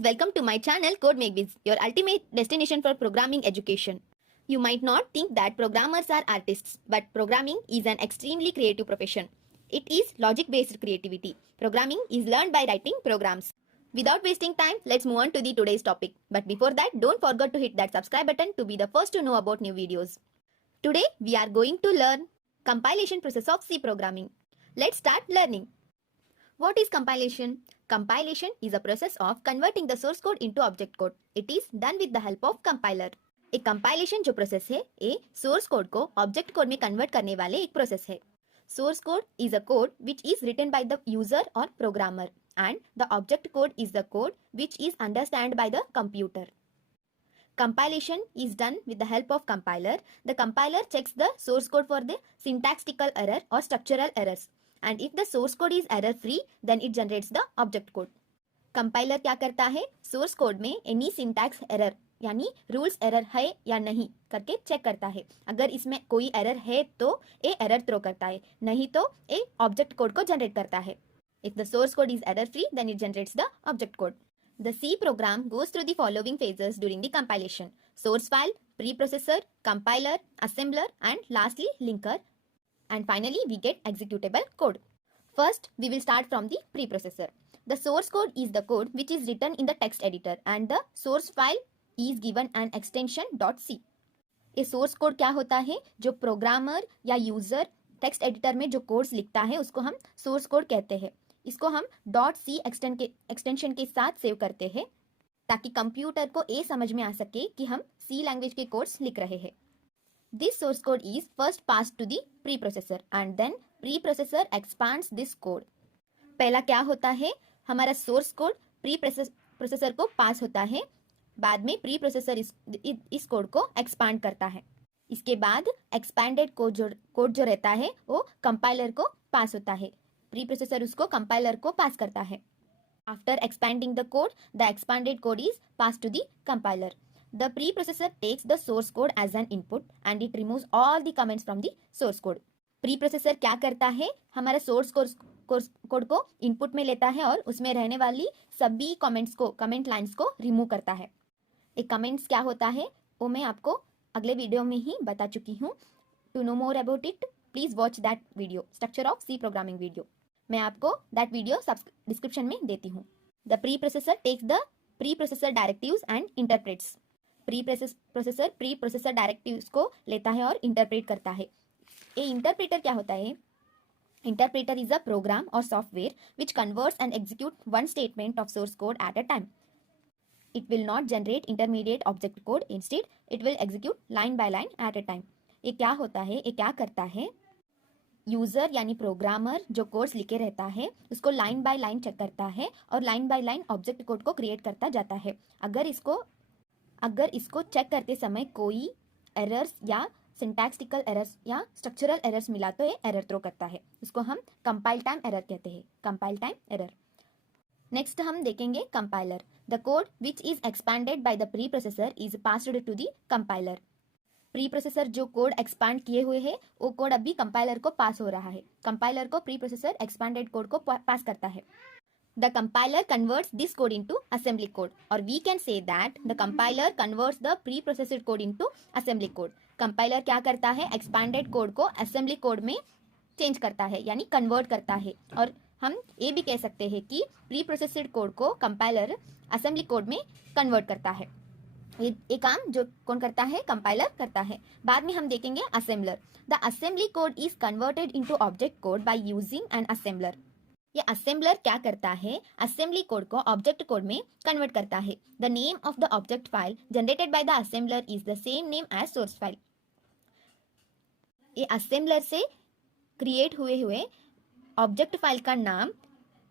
Guys, welcome to my channel CodeMakeBiz, your ultimate destination for programming education. You might not think that programmers are artists, but programming is an extremely creative profession. It is logic-based creativity. Programming is learned by writing programs. Without wasting time, let's move on to the today's topic. But before that, don't forget to hit that subscribe button to be the first to know about new videos. Today, we are going to learn compilation process of C programming. Let's start learning. What is compilation? Compilation is a process of converting the source code into object code. It is done with the help of compiler. एक compilation जो process है, ये source code को object code में convert करने वाले एक process है. Source code is a code which is written by the user or programmer, and the object code is the code which is understood by the computer. Compilation is done with the help of compiler. The compiler checks the source code for the syntactical error or structural errors. And if the source code is error free, then it generates the object code. Compiler क्या करता है? Source code में any syntax error यानी rules error है या नहीं करके check करता है. अगर इसमें कोई error है तो ये error throw करता है, नहीं तो ये object code को generate करता है. If the source code is error free, then it generates the object code. The C program goes through the following phases during the compilation: source file, preprocessor, compiler, assembler, and lastly linker. And finally, we get executable code. First, we will start from the preprocessor. The source code is the code which is written in the text editor, and the source file is given an extension .c. ये source code क्या होता है? जो programmer या user text editor में जो codes लिखता है उसको हम सोर्स कोड कहते हैं. इसको हम .c एक्सटेंशन के साथ सेव करते हैं ताकि कंप्यूटर को ये समझ में आ सके कि हम C लैंग्वेज के कोड्स लिख रहे हैं. This source code is first passed to the preprocessor and then preprocessor expands this code. पहला क्या होता है? हमारा सोर्स कोड प्रीप्रोसेसर को पास होता है. बाद में प्रीप्रोसेसर इस कोड को एक्सपांड करता है. इसके बाद एक्सपैंडेड कोड जो रहता है वो कंपाइलर को पास होता है. प्रीप्रोसेसर उसको कंपाइलर को पास करता है. After expanding the code, the expanded code is passed to the compiler. The preprocessor takes the source code as an input and it removes all the comments from the source code. Preprocessor क्या करता है? हमारा source code को input में लेता है और उसमें रहने वाली सभी कमेंट लाइंस को रिमूव करता है. एक कमेंट्स क्या होता है वो मैं आपको अगले वीडियो में ही बता चुकी हूँ. To know more about it please watch that video, structure of C programming video. मैं आपको दैट वीडियो डिस्क्रिप्शन में देती हूँ. The preprocessor takes the preprocessor directives and interprets. Preprocessor directives को लेता है और इंटरप्रेट करता है. ये इंटरप्रेटर क्या होता है? इंटरप्रेटर इज अ प्रोग्राम और software which converts and execute one statement of source code at a time. It will not generate intermediate object code, instead it will execute line by line at a time. ये क्या होता है? ये क्या करता है? User यानी programmer जो कोड्स लिखे रहता है उसको लाइन बाय लाइन चेक करता है और line by line object code को क्रिएट करता जाता है. अगर इसको चेक करते समय कोई एरर्स या सिंटैक्टिकल एरर्स या स्ट्रक्चरल एरर्स मिला तो ये एरर थ्रो करता है. उसको हम कंपाइल टाइम एरर कहते हैं, कंपाइल टाइम एरर. नेक्स्ट हम देखेंगे compiler. The code which is expanded by the preprocessor is passed to the compiler. Preprocessor जो कोड एक्सपांड किए हुए हैं वो कोड अभी कंपाइलर को पास हो रहा है. कंपाइलर को प्रीप्रोसेसर एक्सपैंडेड कोड को पास करता है. The compiler converts this code into assembly code, or we can say that the compiler converts the preprocessed code into assembly code. Compiler क्या करता है? expanded code को assembly code में change करता है यानी convert करता है. और हम ये भी कह सकते हैं कि preprocessed code को compiler assembly code में convert करता है. ये काम जो कौन करता है? कंपाइलर करता है. बाद में हम देखेंगे assembler. The assembly code is converted into object code by using an assembler. ये असेंबलर क्या करता है? असेंबली कोड को ऑब्जेक्ट कोड में कन्वर्ट करता है. The name of the object file generated by the assembler is the same name as source file. ये assembler से क्रिएट हुए ऑब्जेक्ट फाइल का नाम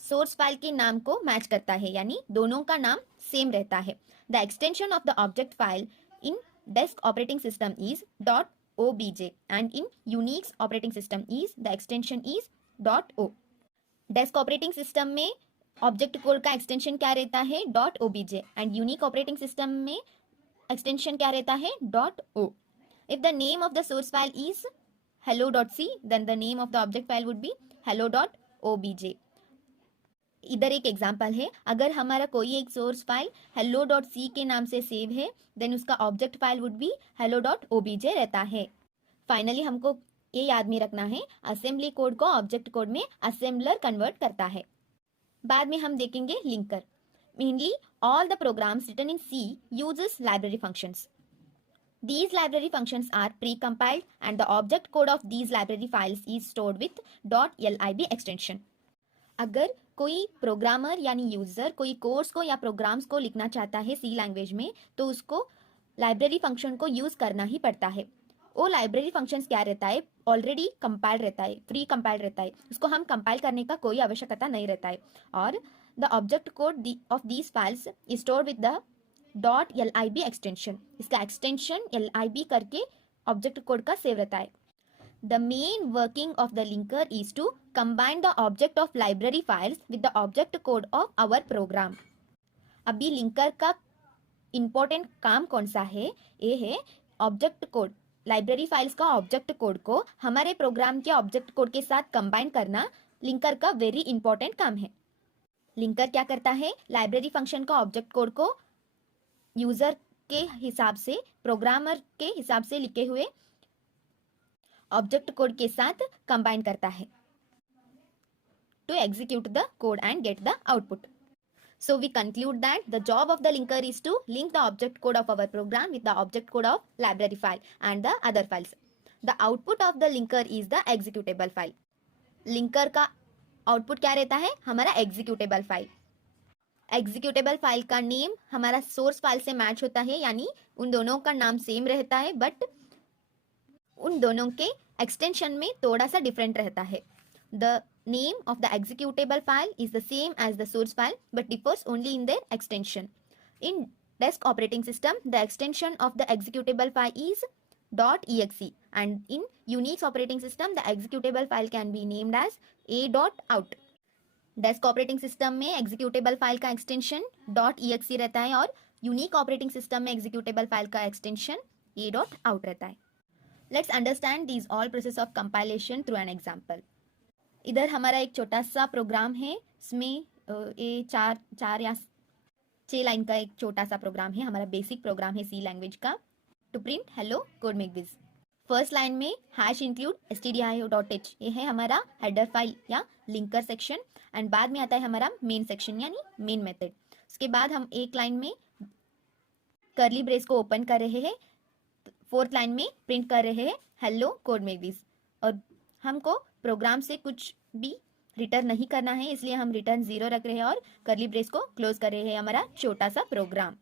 सोर्स फाइल के नाम को मैच करता है यानी दोनों का नाम सेम रहता है. The extension of the object file in desk operating system is .obj and in Unix operating system is the extension is .o. Desk operating system में ऑब्जेक्ट कोड का एक्सटेंशन क्या रहता है? .obj. And unique operating system में extension क्या रहता है? .o. If the name of the source file is hello.c, then the name of the object file would be hello.obj. इधर एक एग्जांपल है, अगर हमारा कोई एक सोर्स फाइल hello.c के नाम से सेव है, देन उसका object file would be hello.obj रहता है। फाइनली हमको ये याद में रखना है, असेंबली कोड को ऑब्जेक्ट कोड में असेंबलर कन्वर्ट करता है। बाद में हम देखेंगे linker. Mainly all the programs written in C uses library functions. These library functions are pre-compiled and the object code of these library files is stored with .lib extension. अगर कोई programmer यानी user कोई course को या programmes को लिखना चाहता है सी लैंग्वेज में, तो उसको लाइब्रेरी फंक्शन को यूज करना ही पड़ता है। वो लाइब्रेरी फंक्शंस क्या रहता है, ऑलरेडी कंपाइल्ड रहता है, प्री कंपाइल्ड रहता है, उसको हम कंपाइल करने का कोई आवश्यकता नहीं रहता है। और the object code of these files is stored with the .lib extension. इसका एक्सटेंशन lib करके ऑब्जेक्ट कोड का सेव रहता है। The main working of the linker is to combine the object of library files with the object code of our program. अभी linker का important काम कौन सा है, ये है ऑब्जेक्ट कोड, लाइब्रेरी फाइल्स का ऑब्जेक्ट कोड को हमारे प्रोग्राम के ऑब्जेक्ट कोड के साथ कंबाइन करना लिंकर का वेरी इंपॉर्टेंट काम है। लिंकर क्या करता है, लाइब्रेरी फंक्शन का ऑब्जेक्ट कोड को यूजर के हिसाब से, प्रोग्रामर के हिसाब से लिखे हुए ऑब्जेक्ट कोड के साथ कंबाइन करता है to execute the code and get the output. So we conclude that the job of the linker is to link the object code of our program with the object code of library file and the other files. The output of the linker is the executable file. Linker का output क्या रहता है, हमारा executable file. Executable file का name हमारा source file से match होता है, यानी उन दोनों का नाम सेम रहता है, बट उन दोनों के एक्सटेंशन में थोड़ा सा डिफरेंट रहता है। The name of the executable file is the same as the source file but differs only in their extension. In desk operating system, the extension of the executable file is .exe, and in Unix operating system, the executable file can be named as a.out. Desk operating system में executable file का extension .exe रहता है और unique operating system में executable file का extension a.out रहता है। Let's understand these all process of compilation through an example. इधर हमारा एक छोटा सा प्रोग्राम है, इसमें ये चार या 6 लाइन का एक छोटा सा प्रोग्राम है, हमारा बेसिक प्रोग्राम है सी लैंग्वेज का, to print hello code make this. First line में हैश इंक्लूड stdio.h, ये है हमारा हेडर फाइल या लिंकर सेक्शन, एंड बाद में आता है हमारा मेन सेक्शन यानी मेन मेथड। उसके बाद हम एक लाइन में कर्ली ब्रेस को ओपन कर रहे हैं, फोर्थ लाइन में प्रिंट कर रहे हैं हेलो कोड मेक दिस, और हमको प्रोग्राम से कुछ भी रिटर्न नहीं करना है, इसलिए हम रिटर्न 0 रख रहे हैं और कर्ली ब्रेस को क्लोज कर रहे हैं हमारा छोटा सा program.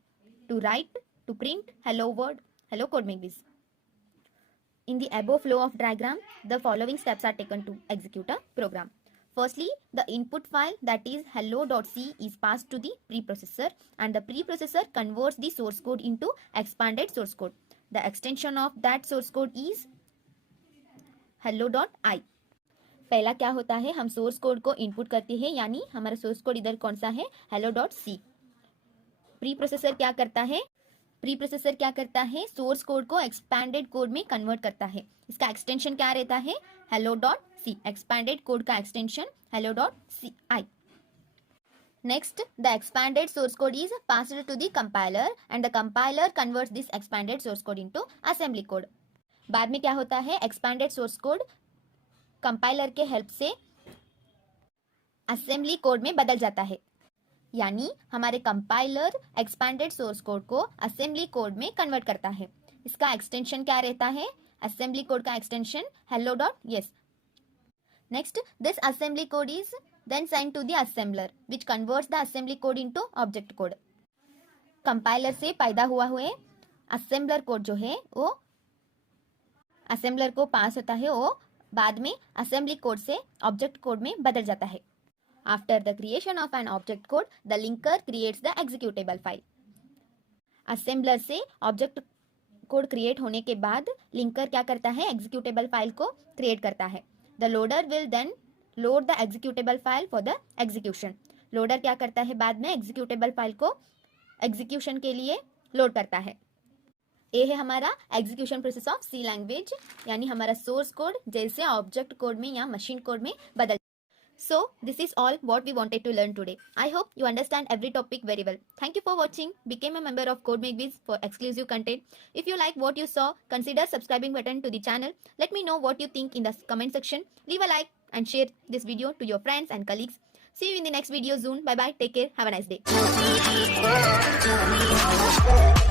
To write, to print hello world, hello code make this. In the above flow of diagram, the following steps are taken to execute a program. Firstly, the input file, that is hello.c, is passed to the preprocessor, and the preprocessor converts the source code into expanded source code. The extension of that source code is hello.i. पहला क्या होता है, हम source code को input करते हैं, यानी हमारा सोर्स कोड इधर कौन सा है, hello.c। प्रीप्रोसेसर क्या करता है, प्रीप्रोसेसर क्या करता है, सोर्स कोड को एक्सपैंडेड कोड में कन्वर्ट करता है। इसका एक्सटेंशन क्या रहता है, hello.c। एक्सपैंडेड कोड का extension hello.ci। Next, the expanded source code is passed to the compiler and the compiler converts this expanded source code into assembly code. बाद में क्या होता है, एक्सपैंडेड सोर्स कोड कंपाइलर के हेल्प से assembly code में बदल जाता है, यानी हमारे कंपाइलर एक्सपैंडेड सोर्स कोड को असेंबली कोड में कन्वर्ट करता है। इसका एक्सटेंशन क्या रहता है, असेंबली कोड का extension hello.yes। Next, this assembly code is then send to the assembler which converts the assembly code into object code. Compiler से पैदा हुआ हुए असेंबलर कोड जो है वो असेंबलर को पास होता है, वो बाद में असेंबली कोड से ऑब्जेक्ट कोड में बदल जाता है। After the creation of an object code, the linker creates the executable file. Assembler से ऑब्जेक्ट कोड क्रिएट होने के बाद लिंकर क्या करता है, एग्जीक्यूटेबल फाइल को क्रिएट करता है। The loader will then load the executable file for the execution. Loader क्या करता है, बाद में एग्जीक्यूटेबल फाइल को एग्जीक्यूशन के लिए लोड करता है। ये है हमारा execution process of C language, यानी हमारा सोर्स कोड जैसे ऑब्जेक्ट कोड में या मशीन कोड में बदल। So, this is all what we wanted to learn today. I hope you understand every topic very well. Thank you for watching. Become a member of CodeMakeBiz for exclusive content. If you like what you saw, consider subscribing button to the channel. Let me know what you think in the comment section. Leave a like and share this video to your friends and colleagues. See you in the next video soon. Bye bye. Take care. Have a nice day.